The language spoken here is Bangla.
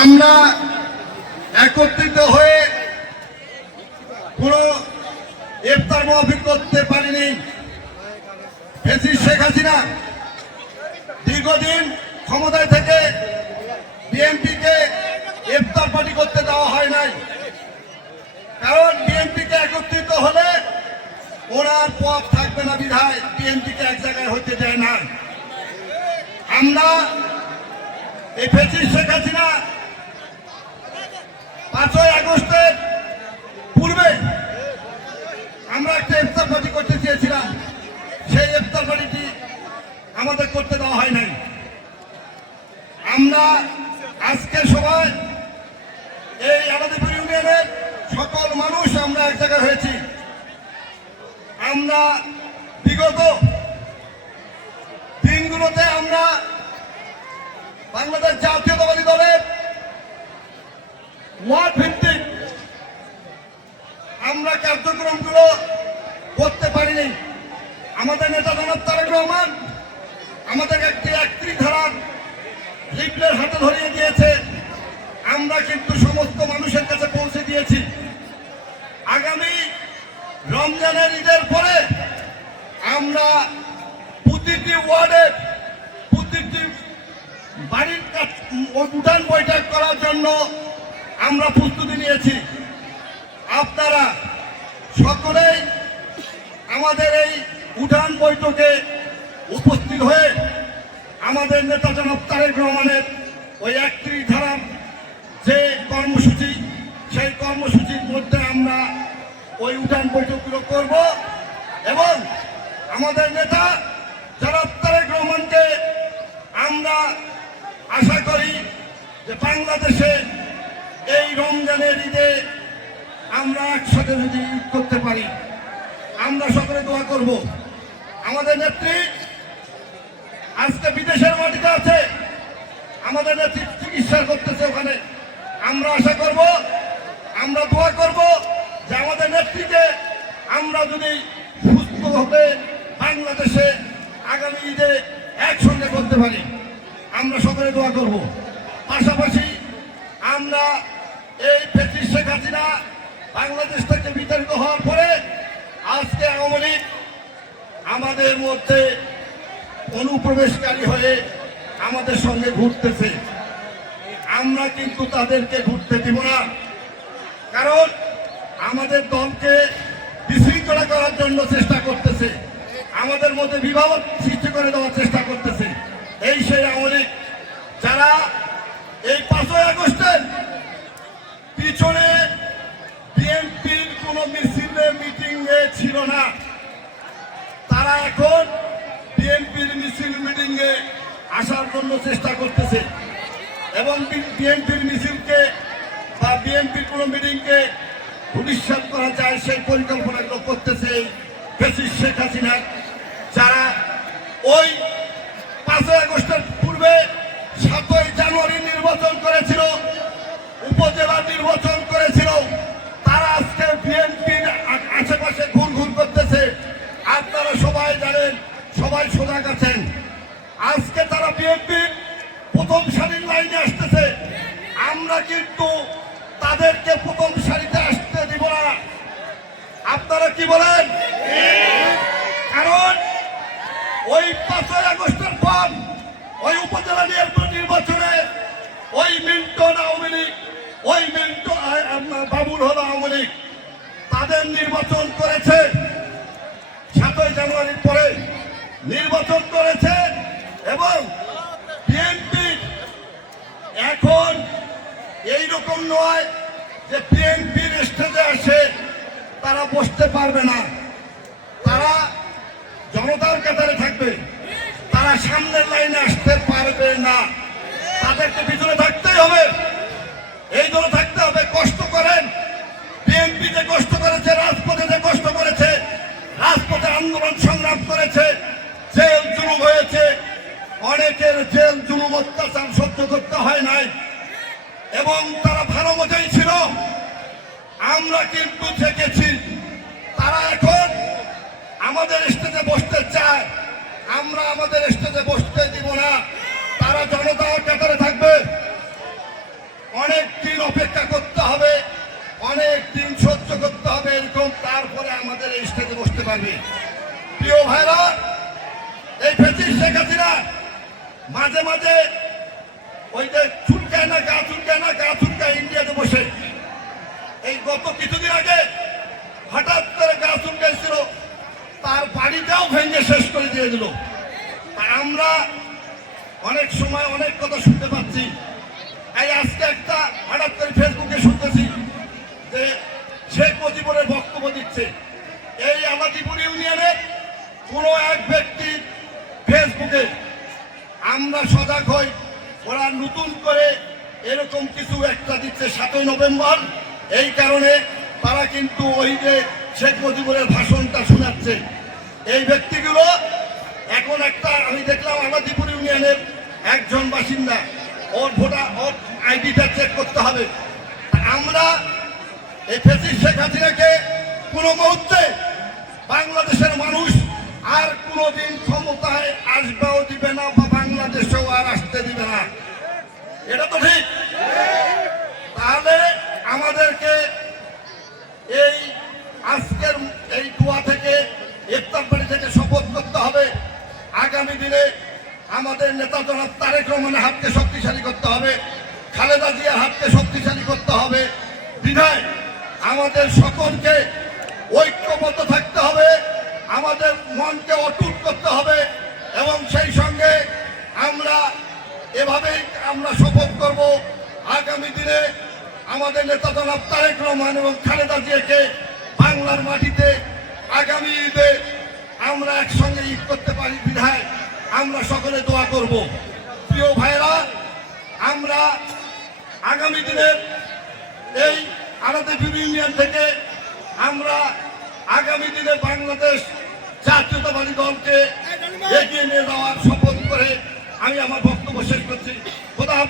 আমরা একত্রিত হয়ে কোনো ইফতার মাহফিল করতে পারিনি। শেখ হাসিনা দীর্ঘদিন ক্ষমতায় থেকে বিএনপিকে ইফতার পার্টি করতে দেওয়া হয় নাই, কারণ বিএনপিকে একত্রিত হলে ওনার পথ থাকবে না বিধায় বিএনপিকে এক জায়গায় হতে দেয় না। আমরা এই শেখ হাসিনা 5ই আগস্টের পূর্বে আমরা একটা ইফতার পার্টি করতে চেয়েছিলাম, সেই ইফতার পার্টিটি আমাদের করতে দেওয়া হয় নাই। আমরা আজকে সবাই এই আলাদীপুর ইউনিয়নের সকল মানুষ আমরা এক জায়গায় হয়েছি। আমরা বিগত দিনগুলোতে আমরা বাংলাদেশ জাতীয়তাবাদী দলের ওয়ার্ড ভিত্তিক আমরা কার্যক্রমগুলো করতে পারিনি। আমাদের নেতা জনাব তারেক রহমান আমাদের একটি 31 ধারার লিফলেট হাতে ধরিয়ে দিয়েছে, আমরা কিন্তু সমস্ত মানুষের কাছে পৌঁছে দিয়েছি। আগামী রমজানের ঈদের পরে আমরা প্রতিটি ওয়ার্ডের প্রতিটি বাড়ির উঠান বৈঠক করার জন্য আমরা প্রস্তুতি নিয়েছি। আপনারা সকলেই আমাদের এই উঠান বৈঠকে উপস্থিত হয়ে আমাদের নেতা জনাব তারেক রহমানের ওই 31 ধারার যে কর্মসূচি, সেই কর্মসূচির মধ্যে আমরা ওই উঠান বৈঠকগুলো করব এবং আমাদের নেতা জনাব তারেক রহমানকে আমরা আশা করি যে বাংলাদেশে এই রমজানের ঈদে আমরা একসাথে যদি ঈদ করতে পারি, আমরা সকলে দোয়া করব। আমাদের নেত্রী আজকে বিদেশের মাটিতে আছে, আমাদের নেত্রী চিকিৎসা করতেছে ওখানে। আমরা আশা করব, আমরা দোয়া করব যে আমাদের নেত্রীকে আমরা যদি সুস্থভাবে বাংলাদেশে আগামী ঈদে একসঙ্গে করতে পারি, আমরা সকলে দোয়া করব। পাশাপাশি আমরা এই শেখ হাসিনা বাংলাদেশ থেকে বিতাড়িত হওয়ার পরে আজকে আওয়ামী লীগ আমাদের মধ্যে অনুপ্রবেশকারী হয়ে আমাদের সঙ্গে ঘুরতেছে। আমরা কিন্তু তাদেরকে ঘুরতে দিব না, কারণ আমাদের দলকে বিশৃঙ্খলা করার জন্য চেষ্টা করতেছে, আমাদের মধ্যে বিভাগ সৃষ্টি করে দেওয়ার চেষ্টা করতেছে। এই সেই আওয়ামী লীগ যারা এই 5ই আগস্টের পিছনে বিএনপির কোন মিছিলে মিটিংয়ে ছিল না, তারা এখন বিএনপির মিছিল মিটিংয়ে আসার জন্য চেষ্টা করতেছে এবং বিএনপির মিছিলকে বা বিএনপির কোন মিটিংকে ভবিষ্যৎ করা যায় সেই পরিকল্পনাগুলো করতেছে শেখ হাসিনা, যারা ওই 5ই আগস্টের পূর্বে 7ই জানুয়ারি নির্বাচন করেছিল, উপজেলা নির্বাচন করেছিল। তারা আজকে বিএনপির আশেপাশে ঘুরঘুর করতেছে। আপনারা সবাই জানেন, সবাই সজাগ আছেন। আজকে তারা বিএনপির প্রথম সারির লাইনে আসতেছে, আমরা কিন্তু তাদেরকে প্রথম সারিতে আসতে দিব না। আপনারা কি বলেন? কারণ ওই 5ই আগস্টের পর ওই উপজেলা নির্বাচনে ওই মিল্টন আওয়ামী লীগ, ওই মিল্টন বাবুল হল আওয়ামী লীগ, তাদের নির্বাচন করেছে 7ই জানুয়ারির পরে নির্বাচন করেছে এবং বিএনপি এখন এইরকম নয় যে বিএনপির স্টেজে আসে তারা বসতে পারবে না, তারা জনতার কাতারে থাকবে, তারা সামনের লাইনে আসতে পারবে না। তাদেরকে পিছনে থাকতেই হবে, এই জন্য থাকতে হবে। কষ্ট করেন, বিএনপি যে কষ্ট করেছে, রাজপথে যে কষ্ট করেছে, রাজপথে আন্দোলন সংগ্রাম করেছে, জেল জুলুম হয়েছে, অনেকের জেল জুলুম অত্যাচার সহ্য করতে হয় নাই এবং তারা ভালো মতোই ছিল। আমরা কিন্তু থেকেছি, তারা এখন আমাদের স্টেজে বসতে চায়, আমরা আমাদের স্টেজে বসতে দিব না। তারা জনতার কাতারে থাকবে। এবং তারপরে আমাদের এই স্টেজে বসতে পারবে। প্রিয় ভাইরা, এই ফ্যাসিস্ট শেখ হাসিনা মাঝে মাঝে ওই যে চুলকায় না গা চুলকায় ইন্ডিয়াতে বসে, এই গত কিছুদিন আগে হঠাৎ করে গা চুলকাইছিল, তার বাড়িটাও ভেঙে শেষ করে দিয়ে দিল। আমরা অনেক সময় অনেক কথা শুনতে পাচ্ছি। এই আজকে একটা হঠাৎ করে ফেসবুকে শুনতেছি যে শেখ মুজিবুরের বক্তব্য দিচ্ছে। এই আলাদিপুর ইউনিয়নের কোনো এক ব্যক্তির ফেসবুকে আমরা সজাগ হই, ওরা নতুন করে এরকম কিছু একটা দিচ্ছে 7ই নভেম্বর। এই কারণে তারা কিন্তু ওই যে শেখ মুজিবুরের ভাষণটা শোনাচ্ছে। এই ব্যক্তিগুলো এখন একটা আমি দেখলাম আলাদিপুর ইউনিয়নের একজন বাসিন্দা, ওর আইডিটা চেক করতে হবে। আমরা এই ফ্যাসিস্ট শেখ হাসিনাকে কোনো মুহূর্তে বাংলাদেশের মানুষ আর কোনোদিন ক্ষমতায় আসবেও দিবে না, বা বাংলাদেশেও আর আসতে দিবে না। এটা তো ঠিক। তাহলে আমাদেরকে এই আজকের এই দোয়া থেকে, ইফতার বাড়ি থেকে শপথ করতে হবে, আগামী দিনে আমাদের নেতা জনাব তারেক রহমানের হাতকে শক্তিশালী করতে হবে, খালেদা জিয়ার হাতকে শক্তিশালী করতে হবে। বিধায় আমাদের সকলকে ঐক্যবদ্ধ থাকতে হবে, আমাদের মনকে অটুট করতে হবে, এবং সেই সঙ্গে আমরা এভাবেই আমরা শপথ করব আগামী দিনে আমাদের নেতা জনাব তারেক রহমান এবং খালেদা জিয়াকে বাংলার মাটিতে আগামী ঈদে আমরা একসঙ্গে ঈদ করতে পারি। বিধায় আমরা সকলে দোয়া করব। প্রিয় ভাইরা, আমরা আগামী দিনের এই আলাদিপুর ইউনিয়ন থেকে আমরা আগামী দিনে বাংলাদেশ জাতীয়তাবাদী দলকে এগিয়ে নিয়ে যাওয়ার শপথ করে আমি আমার বক্তব্য শেষ করছি। খোদা হাফেজ।